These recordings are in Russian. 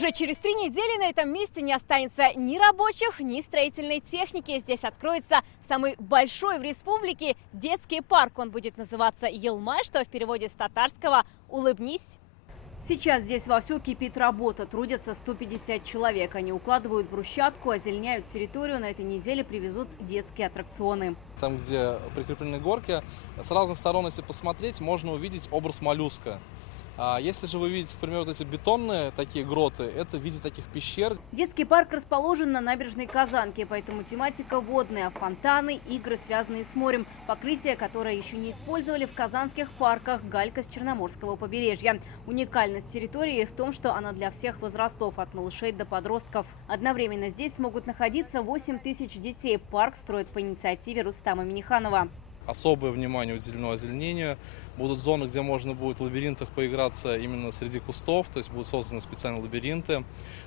Уже через 3 недели на этом месте не останется ни рабочих, ни строительной техники. Здесь откроется самый большой в республике детский парк. Он будет называться Йылмай, что в переводе с татарского «улыбнись». Сейчас здесь вовсю кипит работа. Трудятся 150 человек. Они укладывают брусчатку, озеленяют территорию. На этой неделе привезут детские аттракционы. Там, где прикреплены горки, с разных сторон, если посмотреть, можно увидеть образ моллюска. А если же вы видите, к примеру, вот эти бетонные такие гроты, это в виде таких пещер. Детский парк расположен на набережной Казанки, поэтому тематика водная, фонтаны, игры, связанные с морем, покрытие, которое еще не использовали в казанских парках, галька с Черноморского побережья. Уникальность территории в том, что она для всех возрастов, от малышей до подростков. Одновременно здесь смогут находиться 8 тысяч детей. Парк строят по инициативе Рустама Миниханова. Особое внимание уделено озеленению. Будут зоны, где можно будет в лабиринтах поиграться именно среди кустов, то есть будут созданы специальные лабиринты.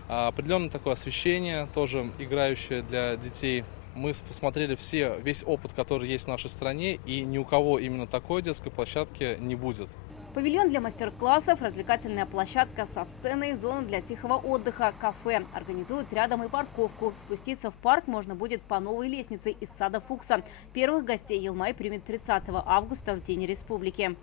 Определенное такое освещение, тоже играющее для детей. Мы посмотрели весь опыт, который есть в нашей стране, и ни у кого именно такой детской площадки не будет. Павильон для мастер-классов, развлекательная площадка со сценой, зона для тихого отдыха, кафе. Организуют рядом и парковку. Спуститься в парк можно будет по новой лестнице из сада Фукса. Первых гостей Йылмай примет 30 августа, в День Республики.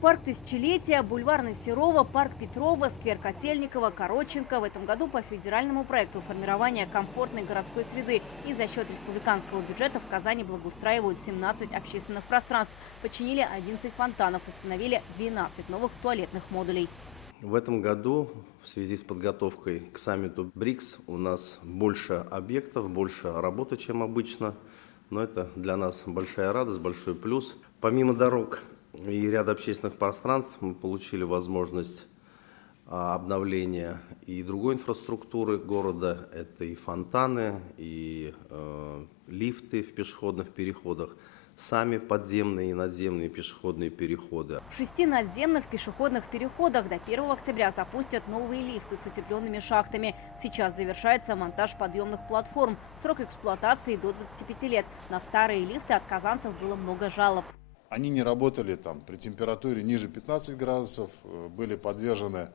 Парк Тысячелетия, бульвар Насирова, парк Петрова, сквер Котельникова, Коротченко. В этом году по федеральному проекту формирования комфортной городской среды и за счет республиканского бюджета в Казани благоустраивают 17 общественных пространств. Починили 11 фонтанов, установили 12 новых туалетных модулей. В этом году в связи с подготовкой к саммиту БРИКС у нас больше объектов, больше работы, чем обычно. Но это для нас большая радость, большой плюс. Помимо дорог и ряда общественных пространств мы получили возможность обновления и другой инфраструктуры города. Это и фонтаны, и лифты в пешеходных переходах, сами подземные и надземные пешеходные переходы. В 6 надземных пешеходных переходах до 1 октября запустят новые лифты с утепленными шахтами. Сейчас завершается монтаж подъемных платформ. Срок эксплуатации до 25 лет. На старые лифты от казанцев было много жалоб. Они не работали там при температуре ниже 15 градусов, были подвержены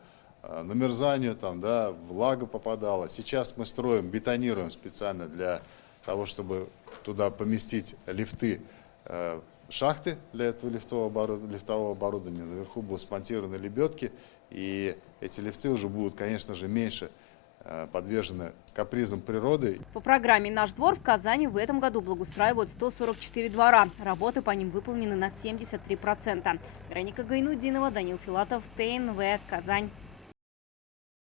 намерзанию, влага попадала. Сейчас мы строим, бетонируем специально для того, чтобы туда поместить лифты, шахты для этого лифтового оборудования. Наверху будут смонтированы лебедки, и эти лифты уже будут, конечно же, меньше подвержены капризам природы. По программе «Наш двор» в Казани в этом году благоустраивают 144 двора. Работы по ним выполнены на 73%. Вероника Гайнудинова, Данил Филатов, ТНВ, Казань.